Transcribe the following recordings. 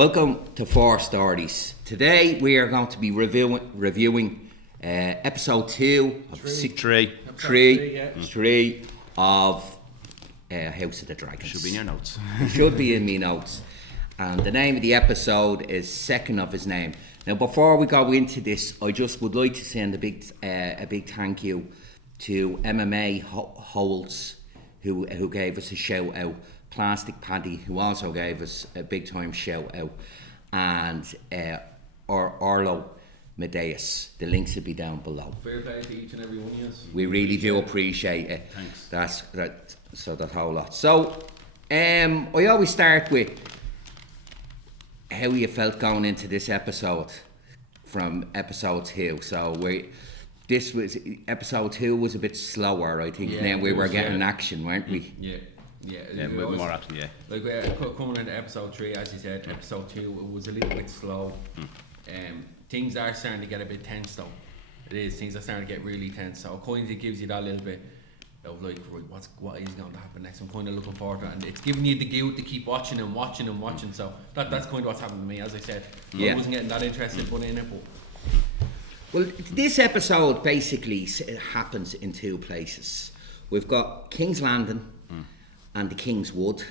Welcome to Four Stories. Today we are going to be reviewing episode 2 of three of House of the Dragons. Should be in your notes. It should be in me notes. And the name of the episode is Second of His Name. Now, before we go into this, I just would like to send a big thank you to MMA Holds, who gave us a shout out. Plastic Paddy, who also gave us a big time shout out, and Orlo Medeus. The links will be down below. Fair play to each and every one of us. We really do appreciate it. Thanks. That whole lot. So, I always start with how you felt going into this episode from episode 2. So episode 2 was a bit slower, I think. Now we were getting action, weren't we? Yeah, more action, yeah. Like coming into episode 3, as you said, episode 2 it was a little bit slow. Things are starting to get a bit tense though. It is, things are starting to get really tense. So kind of gives you that little bit of like, right, what is going to happen next? I'm kind of looking forward to it, and it's giving you the guilt to keep watching. So that's kind of what's happened to me. As I said, I wasn't getting that interested in it, but. Well, this episode basically happens in 2 places. We've got King's Landing and the King's Wood,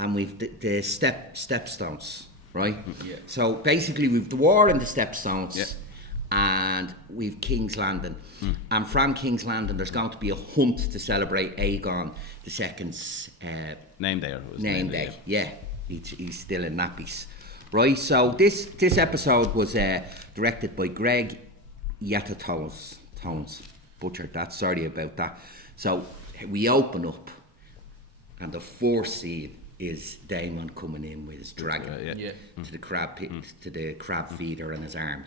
and we've the stepstones, right? Yeah. So basically we've the war and the stepstones, and we've King's Landing. And from King's Landing there's going to be a hunt to celebrate Aegon II's name day. Name day. Yeah. He's still in nappies. Right, so this episode was directed by Greg Tones. Butchered that, sorry about that. So we open up, and the first scene is Daemon coming in with his dragon to the crab pit, to the crab feeder and his army.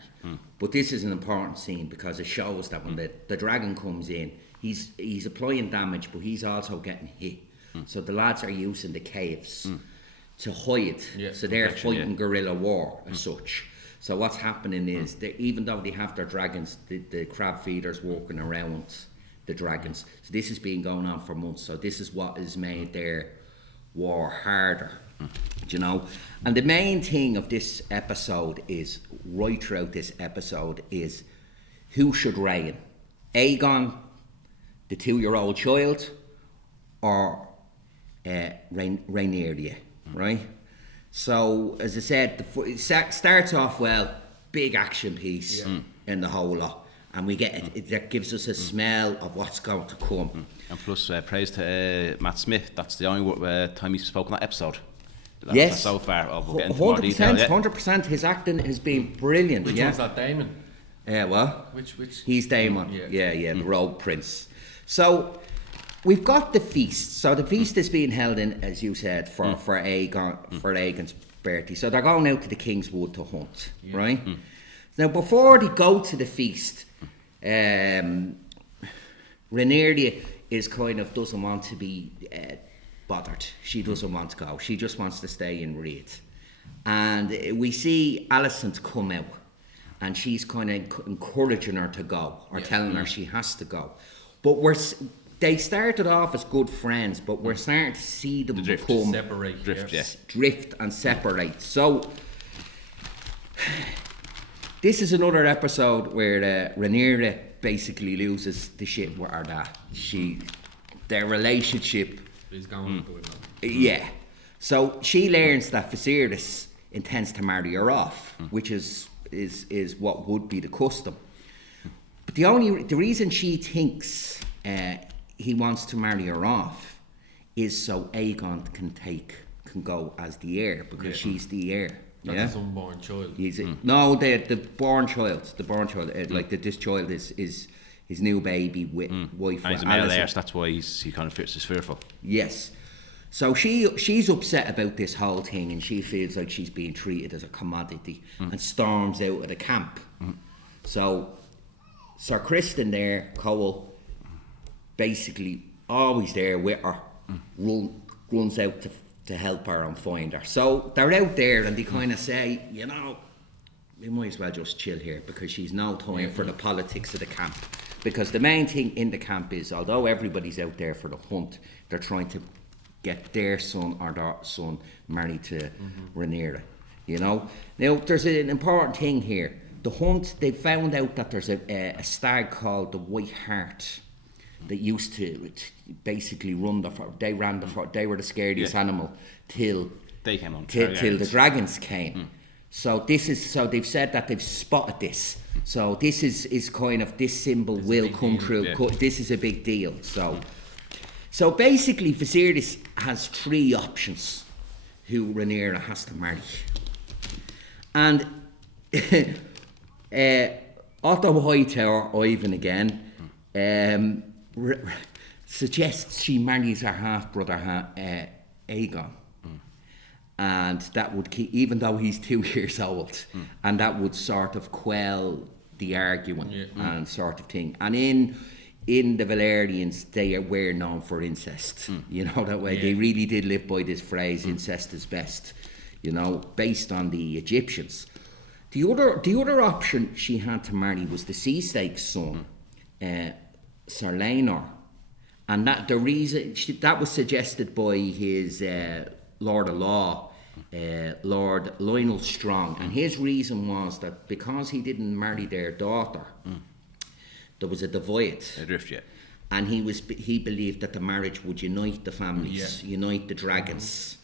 But this is an important scene because it shows that when the dragon comes in, he's applying damage, but he's also getting hit. So the lads are using the caves to hide. So they're fighting guerrilla war as such. So what's happening is that even though they have their dragons, the crab feeders walking around the dragons. So this has been going on for months. So this is what has made their war harder, you know. And the main thing of this episode is, right throughout this episode, is who should reign? Aegon, the 2-year-old child, or Rhaenyra, right? So as I said, it starts off well, big action piece in the whole lot. And we get it that gives us a smell of what's going to come. And plus, praise to Matt Smith. That's the only time he's spoken that episode. Yes. So far, we'll get into more 100%, detail. 100%. His acting has been brilliant. Which one's that, Daemon? What? Which? He's Daemon. Yeah, the Rogue Prince. So we've got the feast. So the feast is being held in, as you said, for Aegon's birthday. So they're going out to the King's Wood to hunt, right? Now before they go to the feast, Rhaenyra is kind of doesn't want to be bothered. She doesn't want to go. She just wants to stay in Reed. And we see Alicent come out, and she's kind of encouraging her to go, or telling her she has to go. But they started off as good friends, but we're starting to see them become drift and separate. So this is another episode where Rhaenyra basically loses the shit with her dad. Their relationship is going good. Yeah. So she learns that Viserys intends to marry her off, which is what would be the custom. But the reason she thinks he wants to marry her off is so Aegon can go as the heir, because she's the heir. That's his unborn child. No, the born child. Like this child is his new baby with wife. And he's a male heir, so that's why he kind of feels fearful. Yes. So she's upset about this whole thing, and she feels like she's being treated as a commodity, and storms out of the camp. So Sir Criston there, Cole, basically always there with her, runs out to help her and find her. So they're out there, and they kind of say, you know, we might as well just chill here, because she's no time for the politics of the camp. Because the main thing in the camp is, although everybody's out there for the hunt, they're trying to get their son or their son married to Rhaenyra. you know. Now, there's an important thing here. The hunt, they found out that there's a stag called the White Hart that used to basically run they were the scariest animal till They came on. till the dragons came. So they've said that they've spotted this. So this is kind of, this symbol will come true. yeah. This is a big deal. So basically, Viserys has 3 options who Rhaenyra has to marry. And Otto Hightower, Ivan again, suggests she marries her half-brother Aegon. And that would keep, even though he's 2 years old, and that would sort of quell the argument and sort of thing. And in the Valyrians, they were known for incest. You know, that way they really did live by this phrase, incest is best, you know, based on the Egyptians. The other option she had to marry was the Sea Snake's son, Sir Laenor. And that the reason that was suggested by his Lord of Law, Lord Lionel Strong, and his reason was that because he didn't marry their daughter, there was a divide. Adrift, yeah. And he believed that the marriage would unite the families, unite the dragons,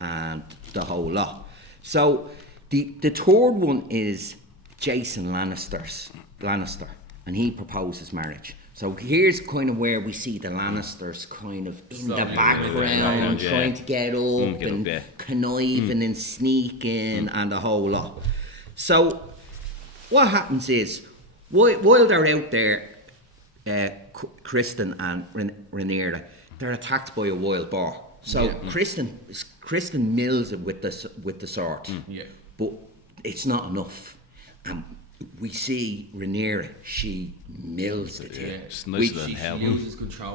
and the whole lot. So the third one is Jason Lannister, and he proposes marriage. So here's kind of where we see the Lannisters kind of in the background, trying to get up and conniving and sneaking and the whole lot. So what happens is, while they're out there, Kristen and Rhaenyra, they're attacked by a wild boar. So Kristen mills it with the sword, but it's not enough. We see Rhaenyra, she mills it. It's nicer than hell.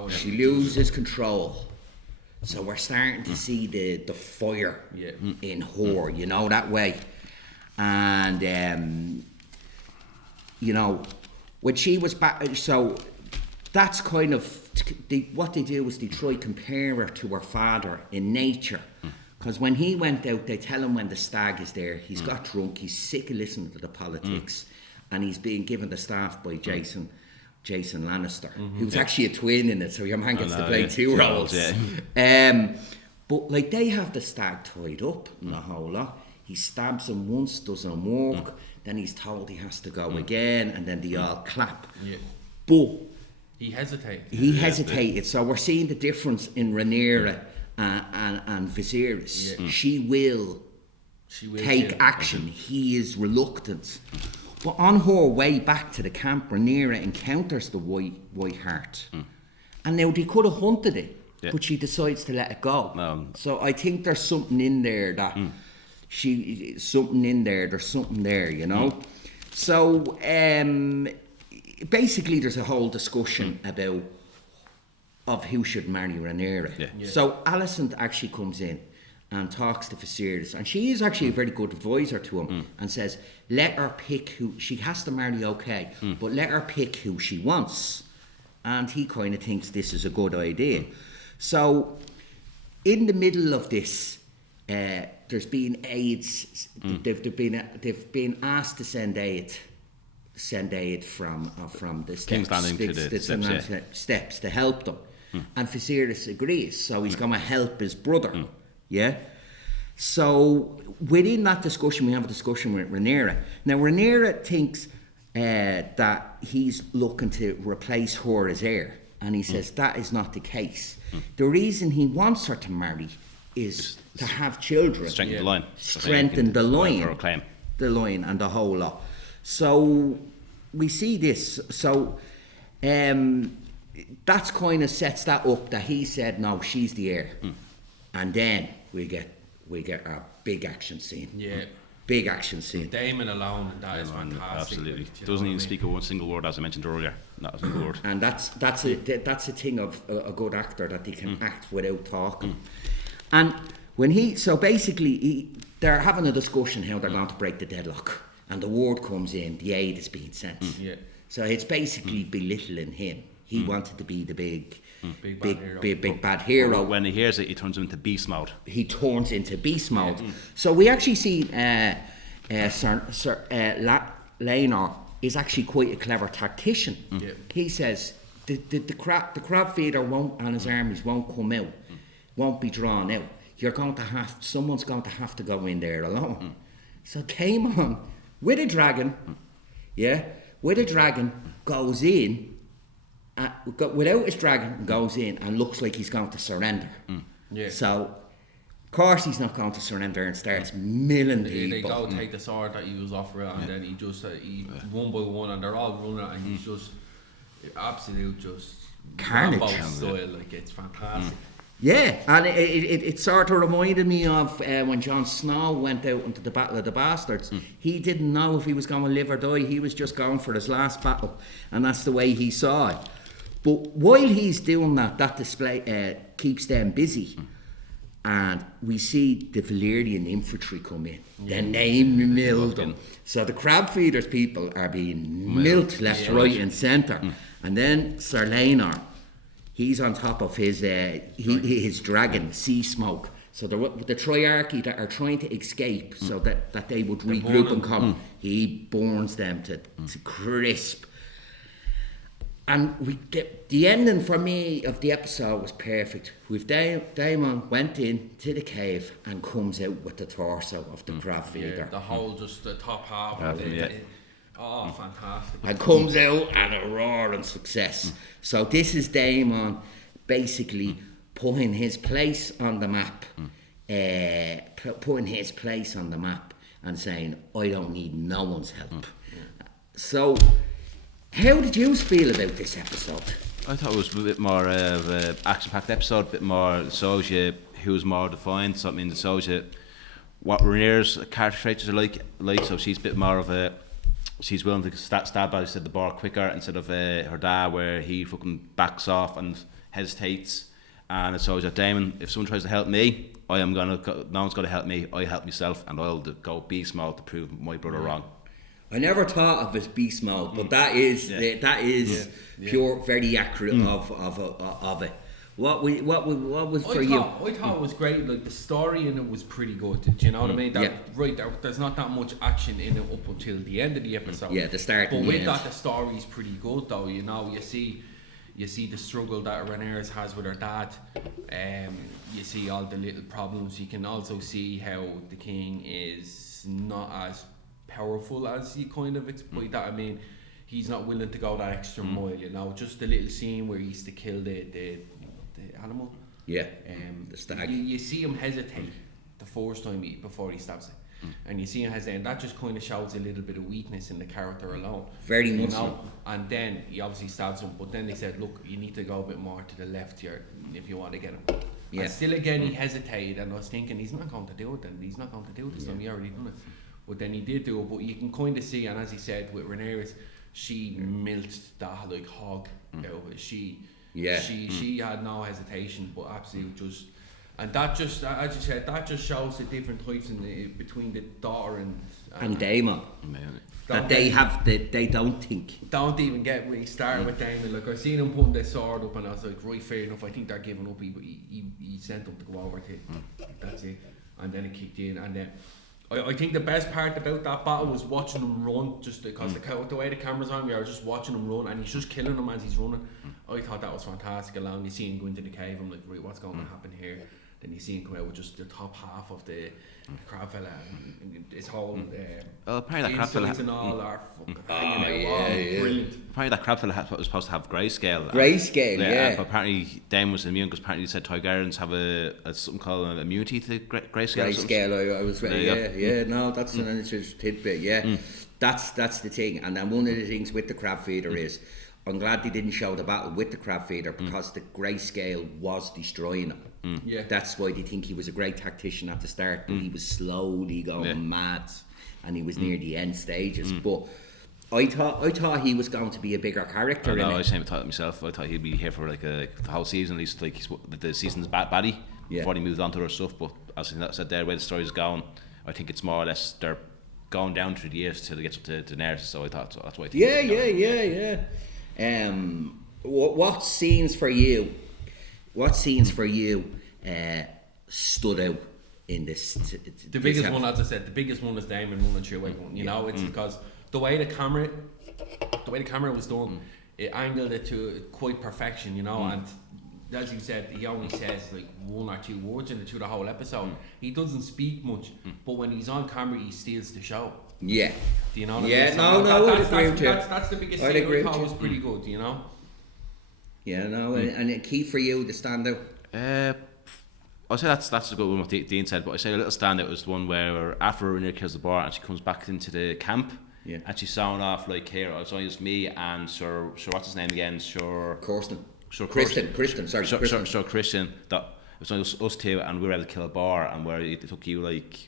She loses control. So we're starting to see the fire in her, you know, that way. And, you know, when she was back, so that's kind of, what they do is they try to compare her to her father in nature. Because when he went out, they tell him when the stag is there, he's got drunk, he's sick of listening to the politics, and he's being given the staff by Jason Lannister, who's actually a twin in it, so your man gets to play 2 roles. But like, they have the stag tied up and the whole lot. He stabs him once, doesn't work, then he's told he has to go again, and then they all clap. But he hesitated. He hesitated, so we're seeing the difference in Rhaenyra and Viserys. She will take action. He is reluctant. But on her way back to the camp, Rhaenyra encounters the White Hart. And now they could have hunted it, but she decides to let it go. So I think there's something in there that there's something there, you know. So basically there's a whole discussion of who should marry Rhaenyra. So Alicent actually comes in and talks to Viserys, and she is actually a very good advisor to him, and says, let her pick who she has to marry, but let her pick who she wants. And he kind of thinks this is a good idea. So in the middle of this, there's been aids. They've been asked to send aid from the steps to help them. And Viserys agrees, so he's going to help his brother. So within that discussion, we have a discussion with Rhaenyra. Now Rhaenyra thinks that he's looking to replace her as heir, and he says that is not the case. The reason he wants her to marry is to have children, strengthen the line and the whole lot. So we see this. So that's kind of sets that up, that he said no, she's the heir, and then we get a big action scene. Big action scene. Daemon alone, that is fantastic. Absolutely. Doesn't even speak one single word, as I mentioned earlier. Not a single word. And that's a thing of a good actor, that they can act without talking. And when they're having a discussion how they're going to break the deadlock, and the word comes in, the aid is being sent. So it's basically belittling him. He wanted to be the big bad But hero. when he hears it, he turns him into beast mode. He turns into beast mode. So we actually see Lainor is actually quite a clever tactician. He says the crab feeder won't, and his armies won't come out, won't be drawn out. Someone's going to have to go in there alone. So Daemon, with a dragon, goes in, without his dragon, goes in and looks like he's going to surrender. So, of course he's not going to surrender and starts milling people. They go take the sword that he was offering, and then he just one by one, and they're all running, and he's just absolute carnage Rambo style. Like, it's fantastic. Yeah, and it sort of reminded me of when Jon Snow went out into the Battle of the Bastards. He didn't know if he was going to live or die. He was just going for his last battle, and that's the way he saw it. But while he's doing that display keeps them busy, and we see the Valyrian infantry come in. Then they mill them. So the crab feeders people are being milked left, right, and centre. And then Sir Laenor, he's on top of his dragon, Sea Smoke. So the Triarchy that are trying to escape, so that they would regroup and come, he burns them to crisp. And we get the ending for me of the episode was perfect. With Daemon went in to the cave and comes out with the torso of the crab feeder. The whole, just the top half of it. Oh, fantastic. And comes out and a roaring success. So this is Daemon basically putting his place on the map, and saying, I don't need no one's help. So, how did you feel about this episode? I thought it was a bit more of an action-packed episode, a bit more shows you who's more defined, something that shows you what Rhaenyra's character traits are like. So she's a bit more of a, she's willing to stab, as I said, the bar quicker instead of her dad, where he fucking backs off and hesitates. And it shows that Daemon, if someone tries to help me, no one's going to help me. I help myself, and I'll go beast mode to prove my brother wrong. I never thought of his beast mode, but that is pure, very accurate of it. What was for you? I thought it was great. Like, the story in it was pretty good. Do you know what I mean? There's not that much action in it up until the end of the episode. Yeah, the start. But and with the that, the story's pretty good, though. You know, you see the struggle that Rhaenyra has with her dad. You see all the little problems. You can also see how the king is not as powerful as he kind of exploit that. I mean, he's not willing to go that extra mile. You know, just the little scene where he used to kill the animal. Yeah. The stag. You see him hesitate the first time before he stabs it, and you see him hesitate, and that just kind of shows a little bit of weakness in the character alone. Very much. And then he obviously stabs him, but then they said, look, you need to go a bit more to the left here if you want to get him. Yeah. And still again he hesitated, and I was thinking he's not going to do it. Then he's not going to do it this time. He already done it. But then he did do it. But you can kind of see, and as he said with Rhaenyra, she milked that like hog out of it. She had no hesitation, but absolutely just, and that just, as you said, that just shows the different types between the daughter and Daemon. That they don't think. Don't even get when he started with Daemon. Like, I seen him putting the sword up, and I was like, right, fair enough. I think they're giving up. He sent them to go over to. That's it. And then it kicked in, and then I think the best part about that battle was watching him run, just because the way the camera's on, we are just watching him run, and he's just killing them as he's running. I thought that was fantastic. Along, you see him go into the cave, I'm like, right, what's going to happen here? Then you see him come out with just the top half of the crab fella, and his whole apparently that crab fella and all are fucking brilliant. Apparently that crab fella was supposed to have grayscale. But apparently Daemon was immune, because apparently he said Targaryens have a something called an immunity to grayscale. Grayscale, I was ready. No, that's an interesting tidbit. Yeah, that's the thing. And then one of the things with the crab feeder is, I'm glad they didn't show the battle with the crab feeder, because the grayscale was destroying him. Yeah. That's why they think he was a great tactician at the start, but he was slowly going mad, and he was near the end stages. But I thought he was going to be a bigger character. I thought myself. I thought he'd be here for like the whole season, at least like the season's baddie before he moved on to other stuff. But as I said there, the way the story's going, I think it's more or less they're going down through the years till they get to Daenerys. So I thought that's why. I think what scenes for you? What scenes for you stood out in this? The biggest one, as I said, the biggest one is Damon running through one. You know, it's because the way the camera was done, it angled it to quite perfection. You know, and as you said, he only says like 1 or 2 words through the whole episode. He doesn't speak much, but when he's on camera, he steals the show. Yeah. Do you know what I mean? Yeah, That's the biggest I'd thing agree I with thought you. was pretty good, you know? Yeah, no, and a key for you, the standout? I'd say that's a good one what Dean said, but I'd say a little standout was the one where after Renee kills the bar and she comes back into the camp, and she's sounding off like, here, it's only just me and Sir what's his name again? Sir Christian, that it was only us two and we were able to kill a bar, and where it took you like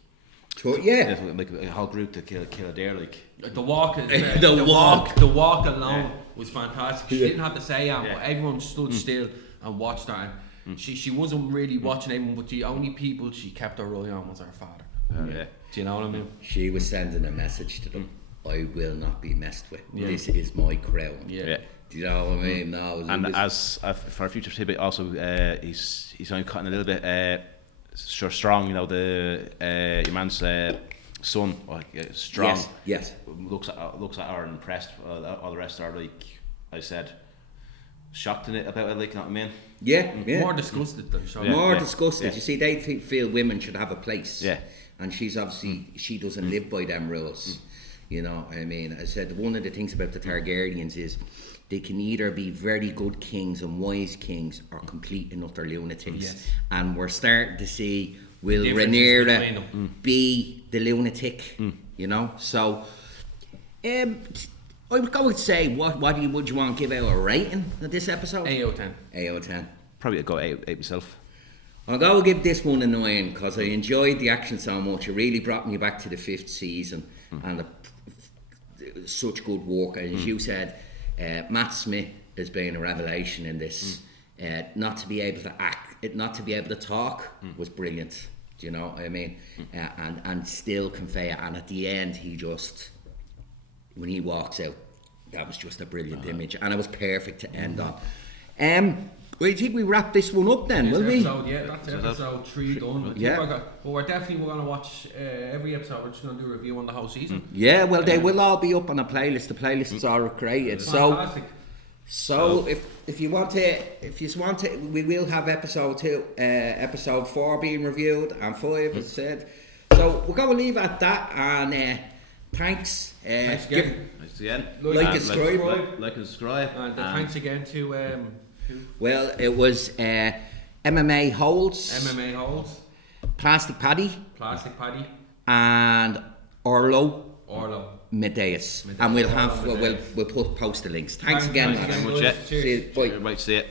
like a whole group to kill a deer, like the walk alone was fantastic. She didn't have to say but everyone stood still and watched her, and she wasn't really watching everyone, but the only people she kept her eye on was her father. Do you know what I mean? She was sending a message to them, I will not be messed with. This is my crown. Do you know what I mean? No, and as for a future tidbit, also he's only cutting a little bit strong. You know, your man's son, strong. Yes. Looks at her and impressed. All the rest are like I said, shocked in it about it. Like, you know what I mean? Yeah. More disgusted than shocked. More disgusted. You see, they feel women should have a place. Yeah. And she's obviously she doesn't live by them rules. You know, I mean, I said one of the things about the Targaryens is they can either be very good kings and wise kings or complete and utter lunatics. And we're starting to see will Rhaenyra be the lunatic? You know, so I would go and say would you want to give out a rating of this episode? 8 out of 10. 8 out of 10. Probably go 8 myself. I'll go give this one a 9 because I enjoyed the action so much. It really brought me back to the 5th season and such good work. And as you said, Matt Smith has been a revelation in this. Not to be able to act, not to be able to talk was brilliant. Do you know what I mean? And still convey it. And at the end, when he walks out, that was just a brilliant image, and it was perfect to end on. I think we wrap this one up then, will we? That's episode 3 done. But we're definitely going to watch every episode. We're just going to do a review on the whole season. Yeah, well, they will all be up on a playlist. The playlists are created. Fantastic. So if you want to, we will have episode 2, episode 4 being reviewed, and 5 as said. So we're going to leave it at that, and thanks. Thanks again. Thanks again. Like and subscribe. Like and subscribe. And thanks again to well, it was MMA Holds, Plastic Paddy, and Orlo Medeus. And we'll post the links. Thanks again. Thanks very much. Cheers. See you. Bye. Right, see it.